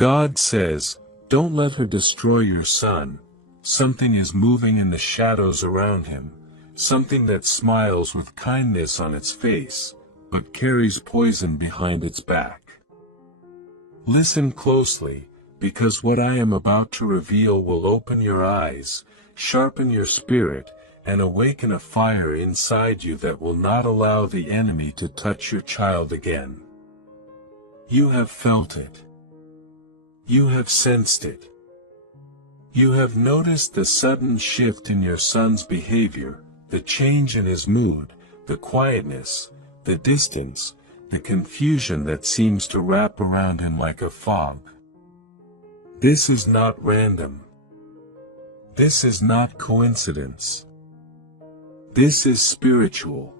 God says, don't let her destroy your son. Something is moving in the shadows around him, something that smiles with kindness on its face, but carries poison behind its back. Listen closely, because what I am about to reveal will open your eyes, sharpen your spirit, and awaken a fire inside you that will not allow the enemy to touch your child again. You have felt it. You have sensed it. You have noticed the sudden shift in your son's behavior, the change in his mood, the quietness, the distance, the confusion that seems to wrap around him like a fog. This is not random. This is not coincidence. This is spiritual.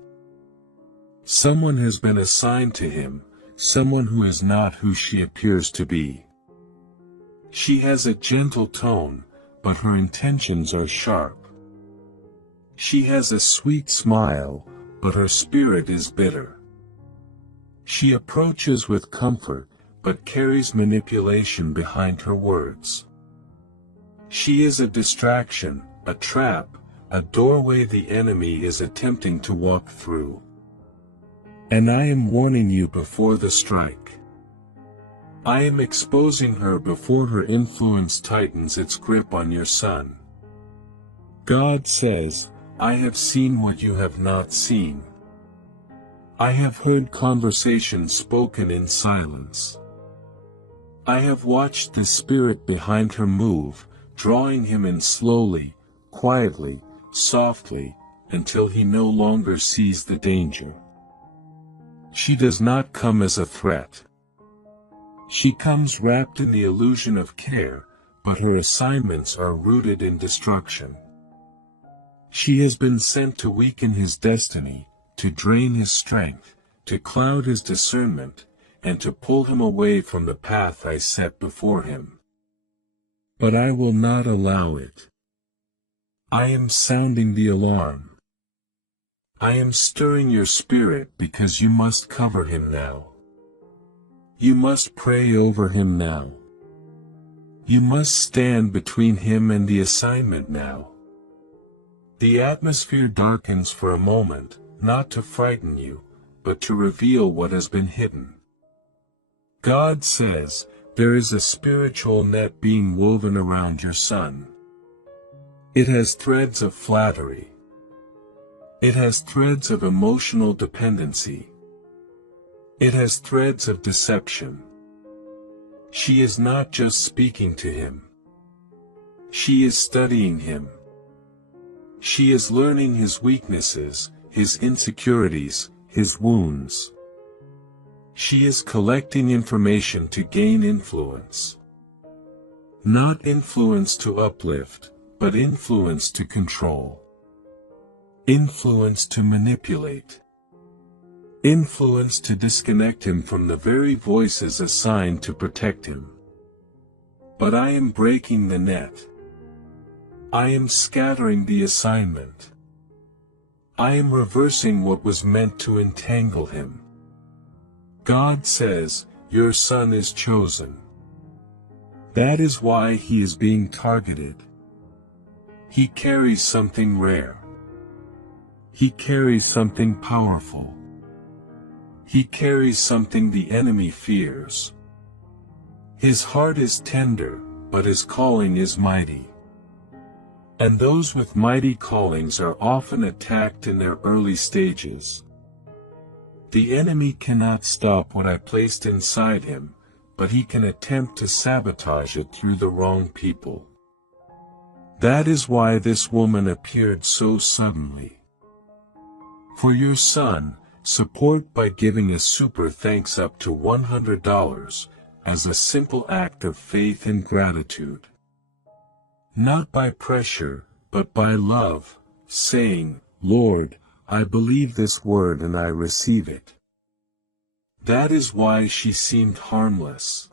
Someone has been assigned to him, someone who is not who she appears to be. She has a gentle tone, but her intentions are sharp. She has a sweet smile, but her spirit is bitter. She approaches with comfort, but carries manipulation behind her words. She is a distraction, a trap, a doorway the enemy is attempting to walk through. And I am warning you before the strike. I am exposing her before her influence tightens its grip on your son. God says, I have seen what you have not seen. I have heard conversations spoken in silence. I have watched the spirit behind her move, drawing him in slowly, quietly, softly, until he no longer sees the danger. She does not come as a threat. She comes wrapped in the illusion of care, but her assignments are rooted in destruction. She has been sent to weaken his destiny, to drain his strength, to cloud his discernment, and to pull him away from the path I set before him. But I will not allow it. I am sounding the alarm. I am stirring your spirit because you must cover him now. You must pray over him now. You must stand between him and the assignment now. The atmosphere darkens for a moment, not to frighten you, but to reveal what has been hidden. God says, there is a spiritual net being woven around your son. It has threads of flattery. It has threads of emotional dependency. It has threads of deception. She is not just speaking to him. She is studying him. She is learning his weaknesses, his insecurities, his wounds. She is collecting information to gain influence. Not influence to uplift, but influence to control. Influence to manipulate. Influence to disconnect him from the very voices assigned to protect him. But I am breaking the net. I am scattering the assignment. I am reversing what was meant to entangle him. God says, your son is chosen. That is why he is being targeted. He carries something rare. He carries something powerful. He carries something the enemy fears. His heart is tender, but his calling is mighty. And those with mighty callings are often attacked in their early stages. The enemy cannot stop what I placed inside him, but he can attempt to sabotage it through the wrong people. That is why this woman appeared so suddenly. For your son, support by giving a super thanks up to $100, as a simple act of faith and gratitude. Not by pressure, but by love, saying, Lord, I believe this word and I receive it. That is why she seemed harmless.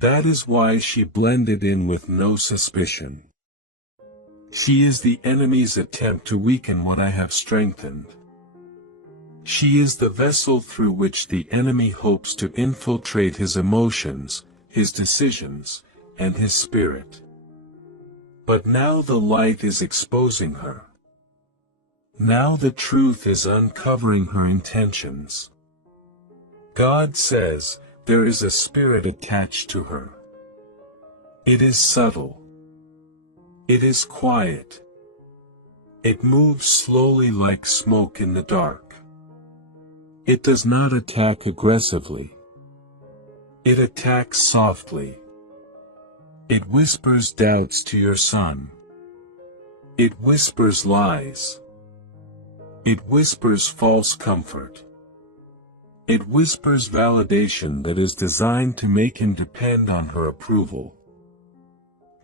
That is why she blended in with no suspicion. She is the enemy's attempt to weaken what I have strengthened. She is the vessel through which the enemy hopes to infiltrate his emotions, his decisions, and his spirit. But now the light is exposing her. Now the truth is uncovering her intentions. God says, there is a spirit attached to her. It is subtle. It is quiet. It moves slowly like smoke in the dark. It does not attack aggressively. It attacks softly. It whispers doubts to your son. It whispers lies. It whispers false comfort. It whispers validation that is designed to make him depend on her approval.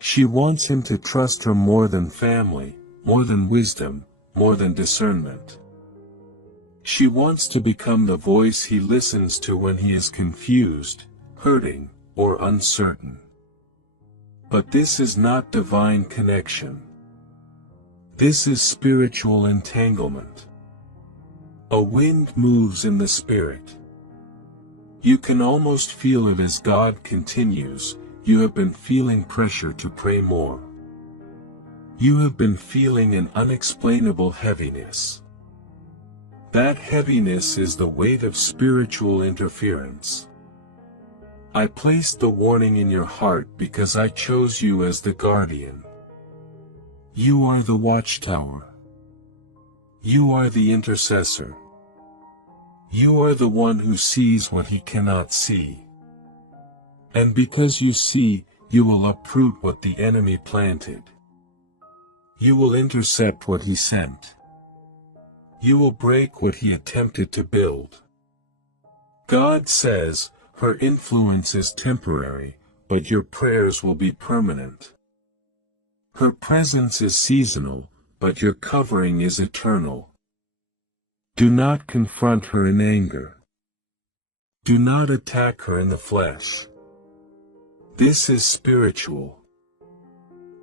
She wants him to trust her more than family, more than wisdom, more than discernment. She wants to become the voice he listens to when he is confused, hurting, or uncertain. But this is not divine connection. This is spiritual entanglement. A wind moves in the spirit. You can almost feel it as God continues. You have been feeling pressure to pray more. You have been feeling an unexplainable heaviness. That heaviness is the weight of spiritual interference. I placed the warning in your heart because I chose you as the guardian. You are the watchtower. You are the intercessor. You are the one who sees what he cannot see. And because you see, you will uproot what the enemy planted. You will intercept what he sent. You will break what he attempted to build. God says, her influence is temporary, but your prayers will be permanent. Her presence is seasonal, but your covering is eternal. Do not confront her in anger. Do not attack her in the flesh. This is spiritual.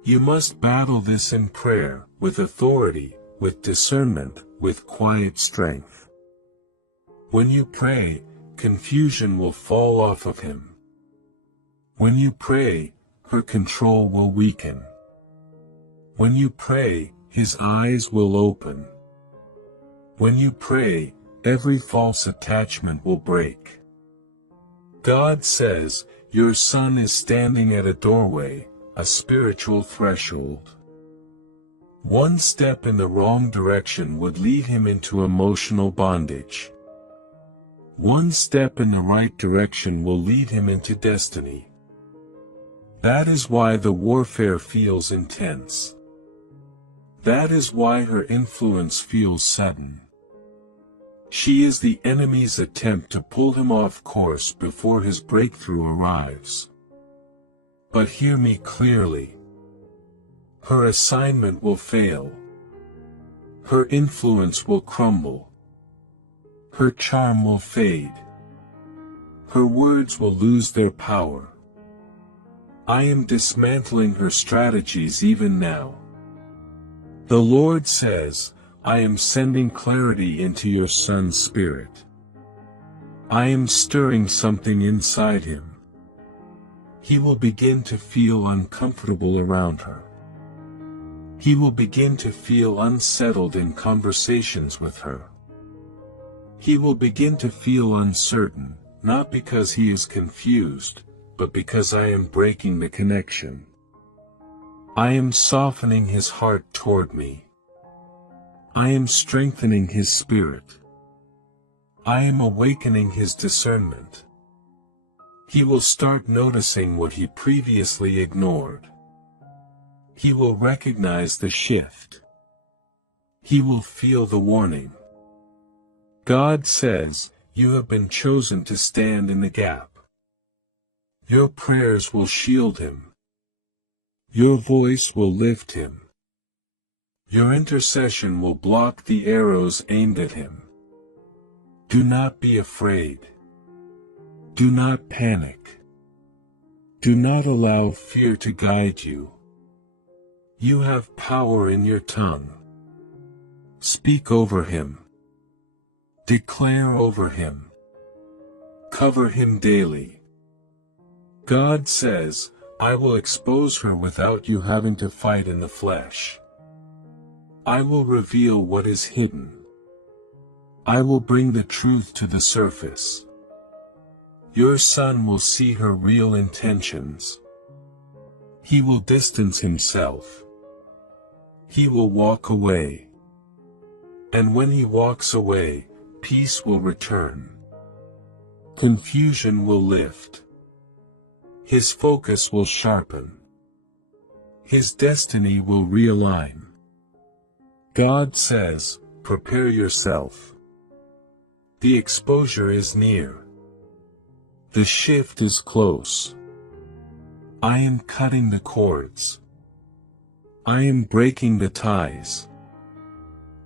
You must battle this in prayer, with authority, with discernment, with quiet strength. When you pray, confusion will fall off of him. When you pray, her control will weaken. When you pray, his eyes will open. When you pray, every false attachment will break. God says, your son is standing at a doorway, a spiritual threshold. One step in the wrong direction would lead him into emotional bondage. One step in the right direction will lead him into destiny. That is why the warfare feels intense. That is why her influence feels sudden. She is the enemy's attempt to pull him off course before his breakthrough arrives. But hear me clearly. Her assignment will fail. Her influence will crumble. Her charm will fade. Her words will lose their power. I am dismantling her strategies even now. The Lord says, I am sending clarity into your son's spirit. I am stirring something inside him. He will begin to feel uncomfortable around her. He will begin to feel unsettled in conversations with her. He will begin to feel uncertain, not because he is confused, but because I am breaking the connection. I am softening his heart toward me. I am strengthening his spirit. I am awakening his discernment. He will start noticing what he previously ignored. He will recognize the shift. He will feel the warning. God says, you have been chosen to stand in the gap. Your prayers will shield him. Your voice will lift him. Your intercession will block the arrows aimed at him. Do not be afraid. Do not panic. Do not allow fear to guide you. You have power in your tongue. Speak over him. Declare over him. Cover him daily. God says, I will expose her without you having to fight in the flesh. I will reveal what is hidden. I will bring the truth to the surface. Your son will see her real intentions. He will distance himself. He will walk away. And when he walks away, peace will return. Confusion will lift. His focus will sharpen. His destiny will realign. God says, prepare yourself. The exposure is near. The shift is close. I am cutting the cords. I am breaking the ties.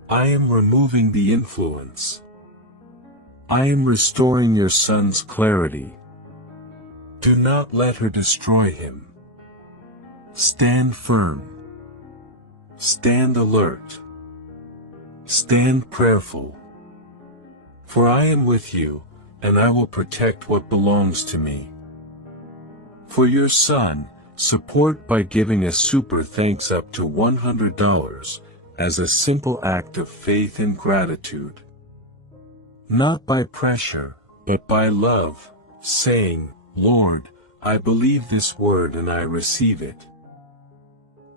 I am removing the influence. I am restoring your son's clarity. Do not let her destroy him. Stand firm. Stand alert. Stand prayerful. For I am with you, and I will protect what belongs to me. For your son, support by giving a super thanks up to $100 as a simple act of faith and gratitude. Not by pressure, but by love, saying, Lord, I believe this word and I receive it.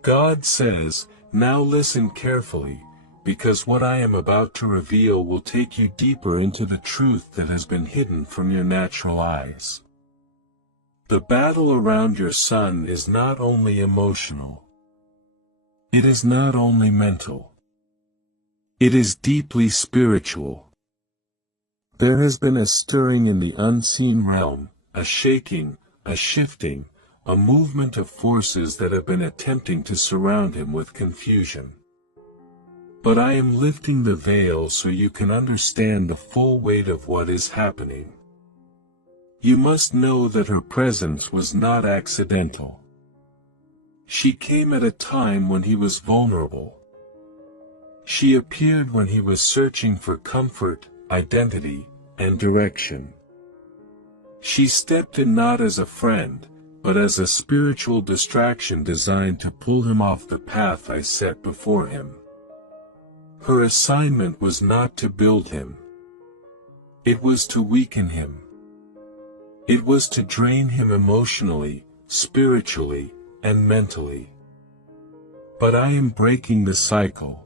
God says, now listen carefully, because what I am about to reveal will take you deeper into the truth that has been hidden from your natural eyes. The battle around your son is not only emotional. It is not only mental. It is deeply spiritual. There has been a stirring in the unseen realm, a shaking, a shifting, a movement of forces that have been attempting to surround him with confusion. But I am lifting the veil so you can understand the full weight of what is happening. You must know that her presence was not accidental. She came at a time when he was vulnerable. She appeared when he was searching for comfort, identity, and direction. She stepped in not as a friend, but as a spiritual distraction designed to pull him off the path I set before him. Her assignment was not to build him. It was to weaken him. It was to drain him emotionally, spiritually, and mentally. But I am breaking the cycle.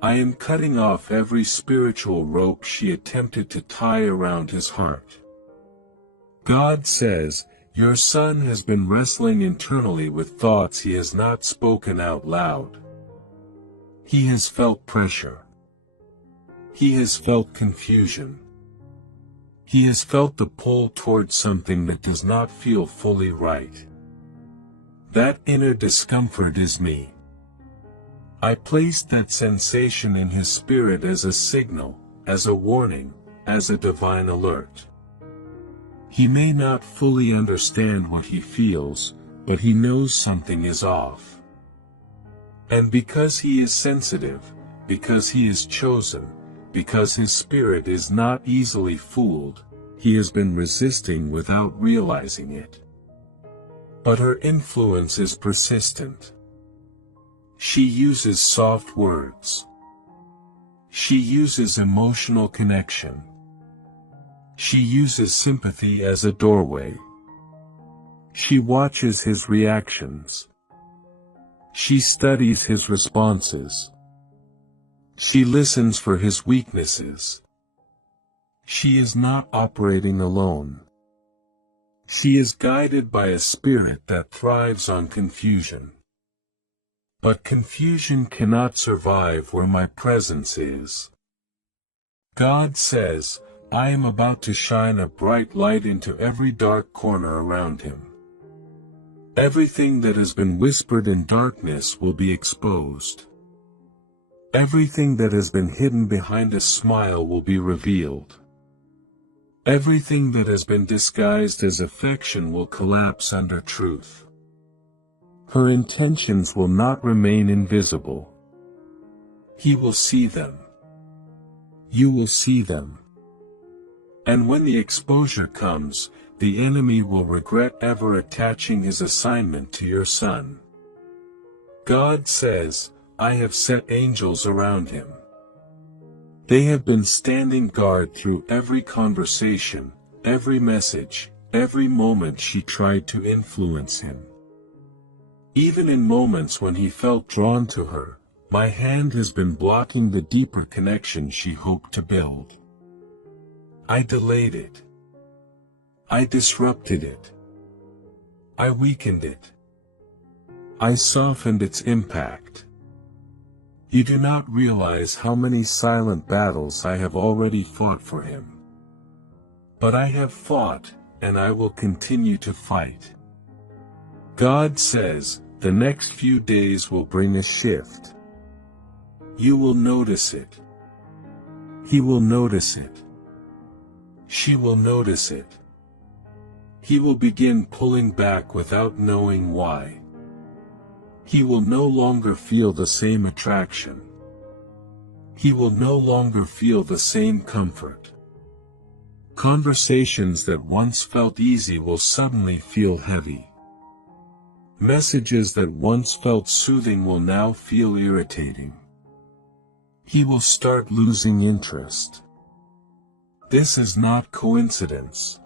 I am cutting off every spiritual rope she attempted to tie around his heart. God says, your son has been wrestling internally with thoughts he has not spoken out loud. He has felt pressure. He has felt confusion. He has felt the pull towards something that does not feel fully right. That inner discomfort is me. I placed that sensation in his spirit as a signal, as a warning, as a divine alert. He may not fully understand what he feels, but he knows something is off. And because he is sensitive, because he is chosen, because his spirit is not easily fooled, he has been resisting without realizing it. But her influence is persistent. She uses soft words. She uses emotional connection. She uses sympathy as a doorway. She watches his reactions. She studies his responses. She listens for his weaknesses. She is not operating alone. She is guided by a spirit that thrives on confusion. But confusion cannot survive where my presence is. God says, I am about to shine a bright light into every dark corner around him. Everything that has been whispered in darkness will be exposed. Everything that has been hidden behind a smile will be revealed. Everything that has been disguised as affection will collapse under truth. Her intentions will not remain invisible. He will see them. You will see them. And when the exposure comes, the enemy will regret ever attaching his assignment to your son. God says, I have set angels around him. They have been standing guard through every conversation, every message, every moment she tried to influence him. Even in moments when he felt drawn to her, my hand has been blocking the deeper connection she hoped to build. I delayed it. I disrupted it. I weakened it. I softened its impact. You do not realize how many silent battles I have already fought for him. But I have fought, and I will continue to fight. God says, the next few days will bring a shift. You will notice it. He will notice it. She will notice it. He will begin pulling back without knowing why. He will no longer feel the same attraction. He will no longer feel the same comfort. Conversations that once felt easy will suddenly feel heavy. Messages that once felt soothing will now feel irritating. He will start losing interest. This is not coincidence.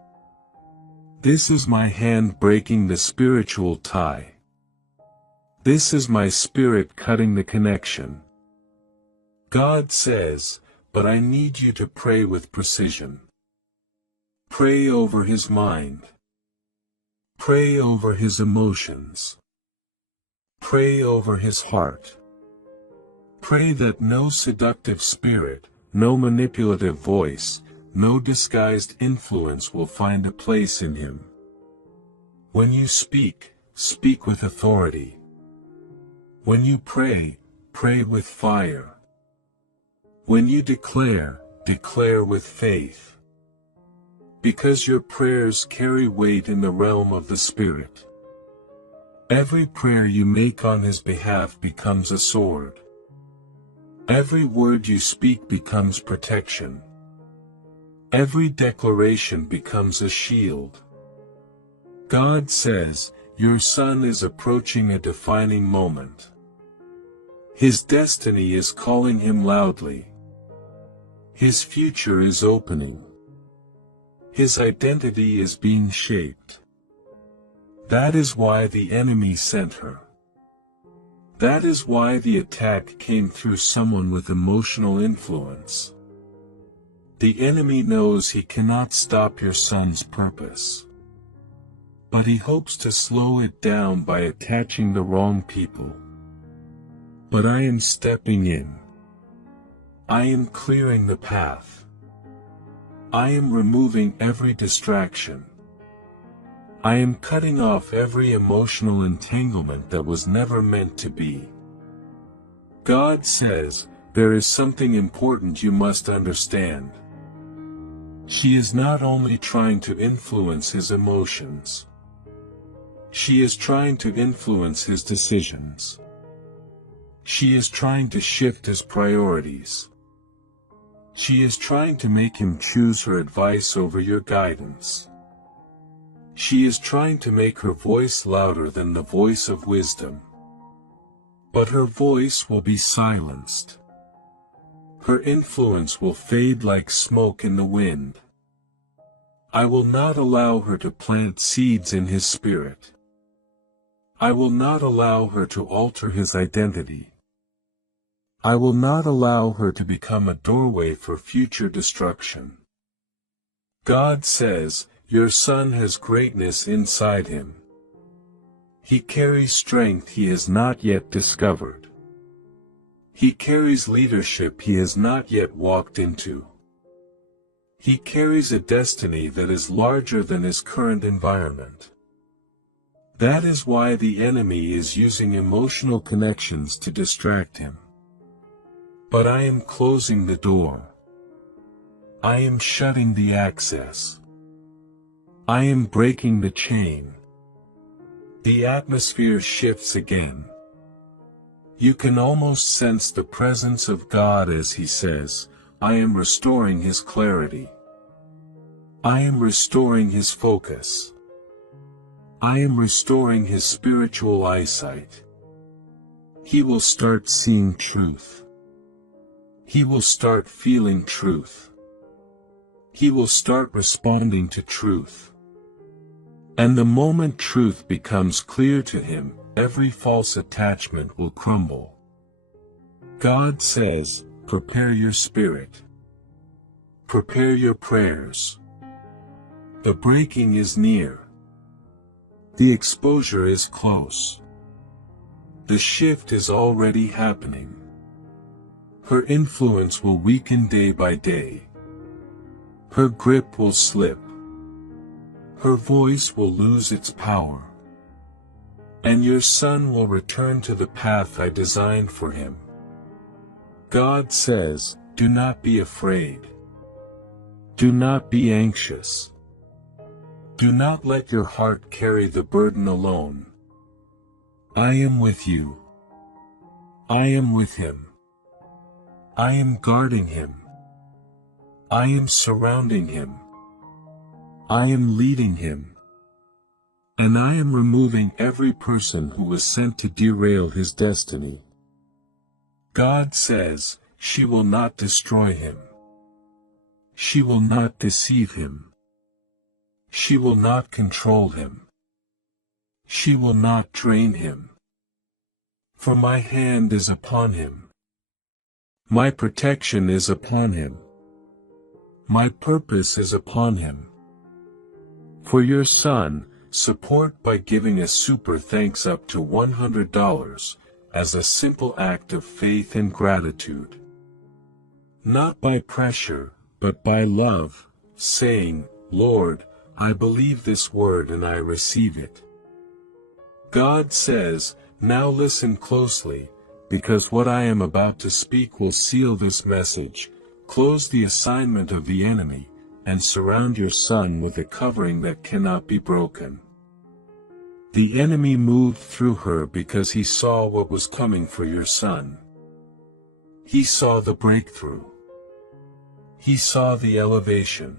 This is my hand breaking the spiritual tie. This is my spirit cutting the connection. God says, but I need you to pray with precision. Pray over his mind. Pray over his emotions. Pray over his heart. Pray that no seductive spirit, no manipulative voice, no disguised influence will find a place in him. When you speak, speak with authority. When you pray, pray with fire. When you declare, declare with faith. Because your prayers carry weight in the realm of the Spirit. Every prayer you make on his behalf becomes a sword. Every word you speak becomes protection. Every declaration becomes a shield. God says, your son is approaching a defining moment. His destiny is calling him loudly. His future is opening. His identity is being shaped. That is why the enemy sent her. That is why the attack came through someone with emotional influence. The enemy knows he cannot stop your son's purpose. But he hopes to slow it down by attaching the wrong people. But I am stepping in. I am clearing the path. I am removing every distraction. I am cutting off every emotional entanglement that was never meant to be. God says, there is something important you must understand. She is not only trying to influence his emotions. She is trying to influence his decisions. She is trying to shift his priorities. She is trying to make him choose her advice over your guidance. She is trying to make her voice louder than the voice of wisdom. But her voice will be silenced. Her influence will fade like smoke in the wind. I will not allow her to plant seeds in his spirit. I will not allow her to alter his identity. I will not allow her to become a doorway for future destruction. God says, your son has greatness inside him. He carries strength he has not yet discovered. He carries leadership he has not yet walked into. He carries a destiny that is larger than his current environment. That is why the enemy is using emotional connections to distract him. But I am closing the door. I am shutting the access. I am breaking the chain. The atmosphere shifts again. You can almost sense the presence of God as he says, I am restoring his clarity. I am restoring his focus. I am restoring his spiritual eyesight. He will start seeing truth. He will start feeling truth. He will start responding to truth. And the moment truth becomes clear to him, every false attachment will crumble. God says, prepare your spirit. Prepare your prayers. The breaking is near. The exposure is close. The shift is already happening. Her influence will weaken day by day. Her grip will slip. Her voice will lose its power. And your son will return to the path I designed for him. God says, do not be afraid. Do not be anxious. Do not let your heart carry the burden alone. I am with you. I am with him. I am guarding him. I am surrounding him. I am leading him. And I am removing every person who was sent to derail his destiny. God says, she will not destroy him. She will not deceive him. She will not control him. She will not drain him. For my hand is upon him. My protection is upon him. My purpose is upon him. For your son, support by giving a super thanks up to $100 as a simple act of faith and gratitude. Not by pressure, but by love, saying, Lord, I believe this word and I receive it. God says, now listen closely, because what I am about to speak will seal this message, close the assignment of the enemy, and surround your son with a covering that cannot be broken. The enemy moved through her because he saw what was coming for your son. He saw the breakthrough. He saw the elevation.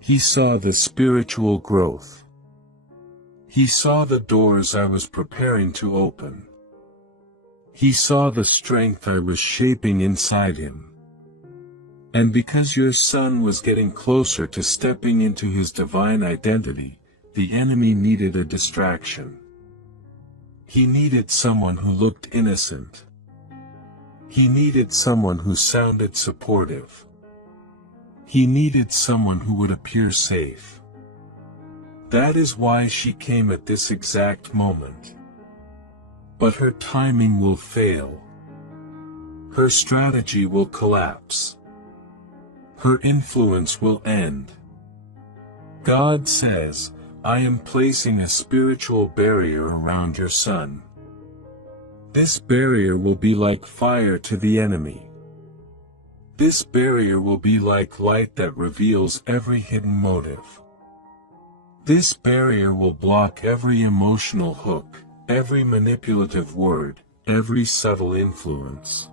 He saw the spiritual growth. He saw the doors I was preparing to open. He saw the strength I was shaping inside him. And because your son was getting closer to stepping into his divine identity, the enemy needed a distraction. He needed someone who looked innocent. He needed someone who sounded supportive. He needed someone who would appear safe. That is why she came at this exact moment. But her timing will fail. Her strategy will collapse. Her influence will end. God says, I am placing a spiritual barrier around your son. This barrier will be like fire to the enemy. This barrier will be like light that reveals every hidden motive. This barrier will block every emotional hook, every manipulative word, every subtle influence.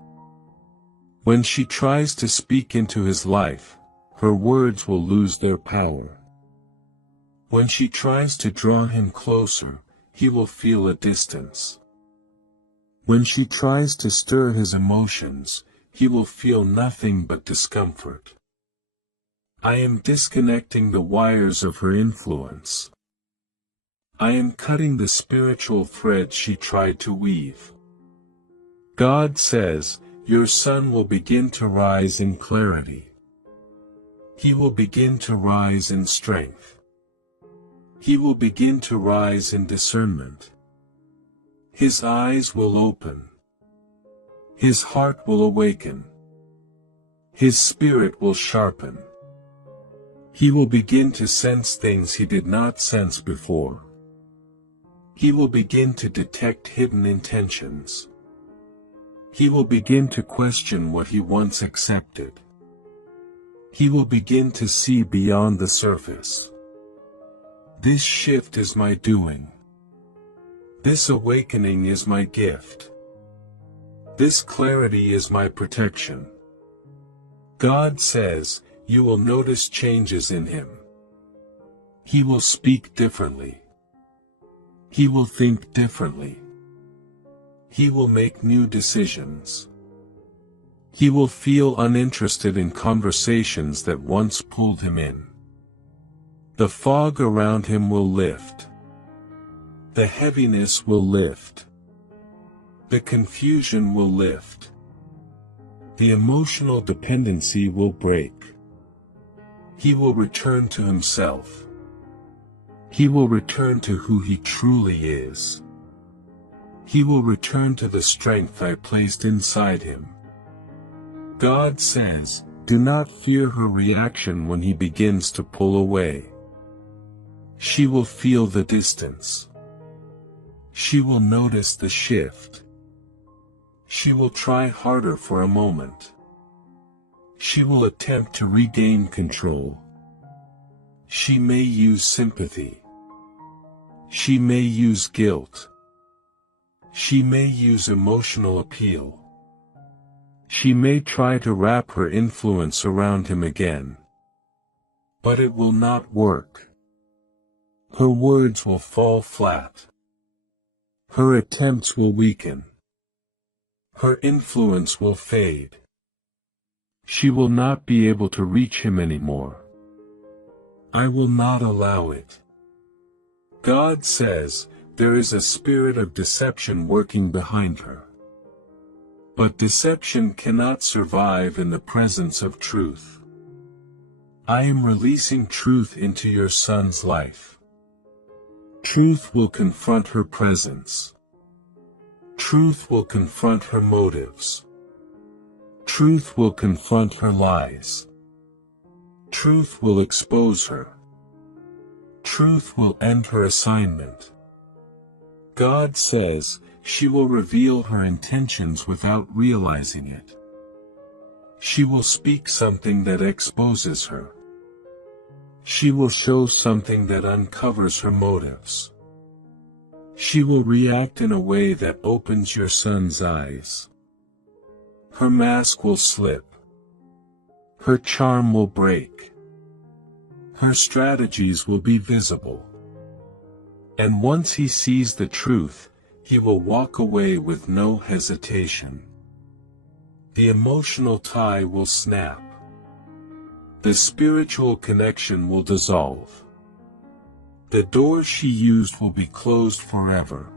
When she tries to speak into his life, her words will lose their power. When she tries to draw him closer, he will feel a distance. When she tries to stir his emotions, he will feel nothing but discomfort. I am disconnecting the wires of her influence. I am cutting the spiritual thread she tried to weave. God says, your son will begin to rise in clarity. He will begin to rise in strength. He will begin to rise in discernment. His eyes will open. His heart will awaken. His spirit will sharpen. He will begin to sense things he did not sense before. He will begin to detect hidden intentions. He will begin to question what he once accepted. He will begin to see beyond the surface. This shift is my doing. This awakening is my gift. This clarity is my protection. God says, you will notice changes in him. He will speak differently. He will think differently. He will make new decisions. He will feel uninterested in conversations that once pulled him in. The fog around him will lift. The heaviness will lift. The confusion will lift. The emotional dependency will break. He will return to himself. He will return to who he truly is. He will return to the strength I placed inside him. God says, do not fear her reaction when he begins to pull away. She will feel the distance. She will notice the shift. She will try harder for a moment. She will attempt to regain control. She may use sympathy. She may use guilt. She may use emotional appeal. She may try to wrap her influence around him again. But it will not work. Her words will fall flat. Her attempts will weaken. Her influence will fade. She will not be able to reach him anymore. I will not allow it. God says, there is a spirit of deception working behind her. But deception cannot survive in the presence of truth. I am releasing truth into your son's life. Truth will confront her presence. Truth will confront her motives. Truth will confront her lies. Truth will expose her. Truth will end her assignment. God says, she will reveal her intentions without realizing it. She will speak something that exposes her. She will show something that uncovers her motives. She will react in a way that opens your son's eyes. Her mask will slip. Her charm will break. Her strategies will be visible. And once he sees the truth, he will walk away with no hesitation. The emotional tie will snap. The spiritual connection will dissolve. The door she used will be closed forever.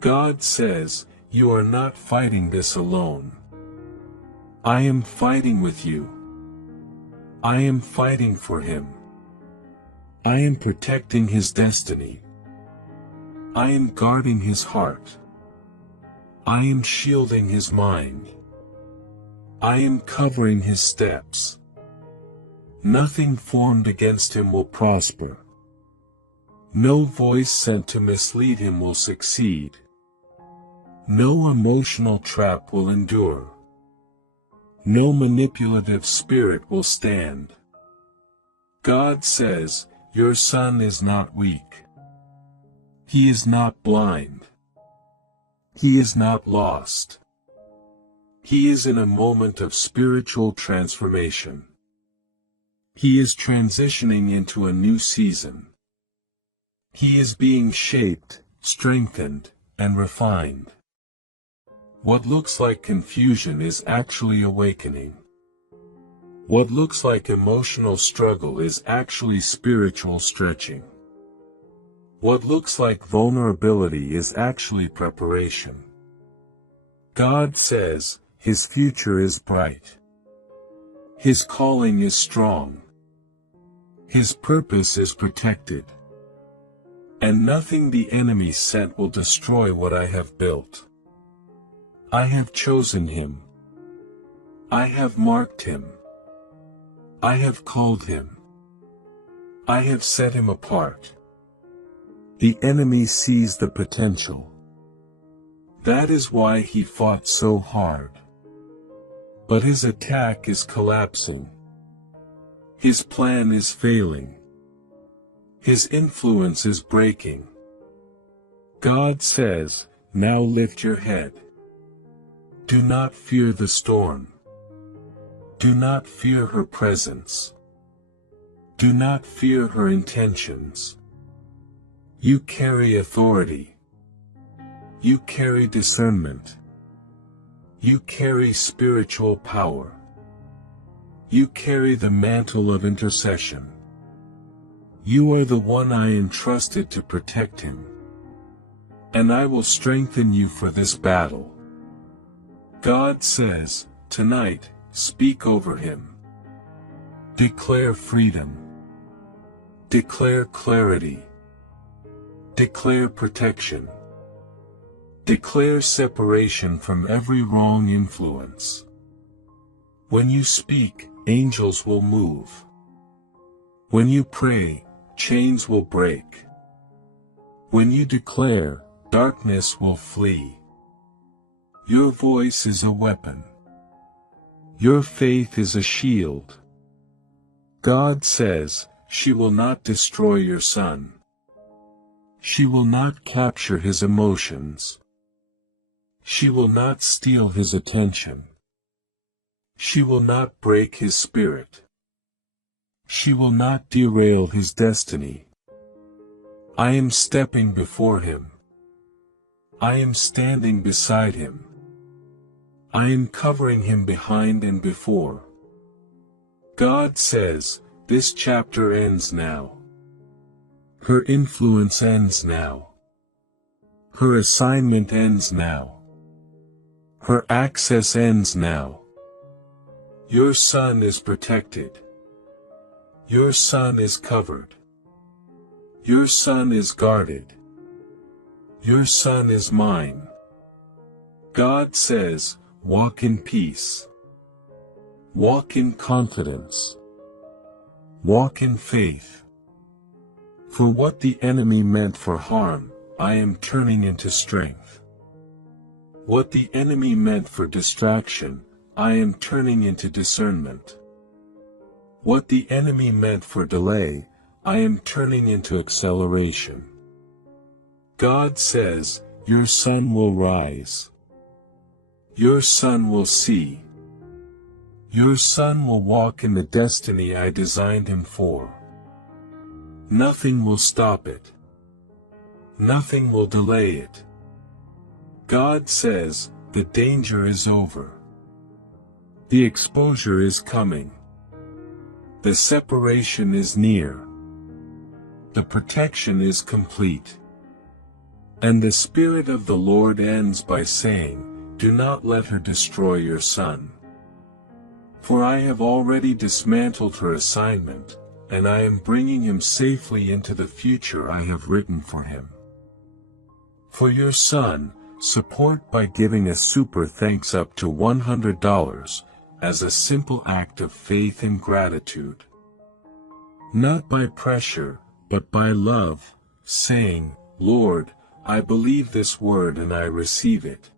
God says, you are not fighting this alone. I am fighting with you. I am fighting for him. I am protecting his destiny. I am guarding his heart. I am shielding his mind. I am covering his steps. Nothing formed against him will prosper. No voice sent to mislead him will succeed. No emotional trap will endure. No manipulative spirit will stand. God says, your son is not weak. He is not blind. He is not lost. He is in a moment of spiritual transformation. He is transitioning into a new season. He is being shaped, strengthened, and refined. What looks like confusion is actually awakening. What looks like emotional struggle is actually spiritual stretching. What looks like vulnerability is actually preparation. God says, his future is bright. His calling is strong. His purpose is protected. And nothing the enemy sent will destroy what I have built. I have chosen him. I have marked him. I have called him. I have set him apart. The enemy sees the potential. That is why he fought so hard. But his attack is collapsing. His plan is failing. His influence is breaking. God says, now lift your head. Do not fear the storm. Do not fear her presence. Do not fear her intentions. You carry authority. You carry discernment. You carry spiritual power. You carry the mantle of intercession. You are the one I entrusted to protect him. And I will strengthen you for this battle. God says, tonight, speak over him. Declare freedom. Declare clarity. Declare protection. Declare separation from every wrong influence. When you speak, angels will move. When you pray, chains will break. When you declare, darkness will flee. Your voice is a weapon. Your faith is a shield. God says, she will not destroy your son. She will not capture his emotions. She will not steal his attention. She will not break his spirit. She will not derail his destiny. I am stepping before him. I am standing beside him. I am covering him behind and before. God says, this chapter ends now. Her influence ends now. Her assignment ends now. Her access ends now. Your son is protected. Your son is covered. Your son is guarded. Your son is mine. God says, walk in peace. Walk in confidence. Walk in faith. For what the enemy meant for harm, I am turning into strength. What the enemy meant for distraction, I am turning into discernment. What the enemy meant for delay, I am turning into acceleration. God says, your son will rise. Your son will see. Your son will walk in the destiny I designed him for. Nothing will stop it. Nothing will delay it. God says, the danger is over. The exposure is coming. The separation is near. The protection is complete. And the Spirit of the Lord ends by saying, do not let her destroy your son. For I have already dismantled her assignment, and I am bringing him safely into the future I have written for him. For your son, support by giving a super thanks up to $100 as a simple act of faith and gratitude. Not by pressure, but by love, saying, Lord, I believe this word and I receive it.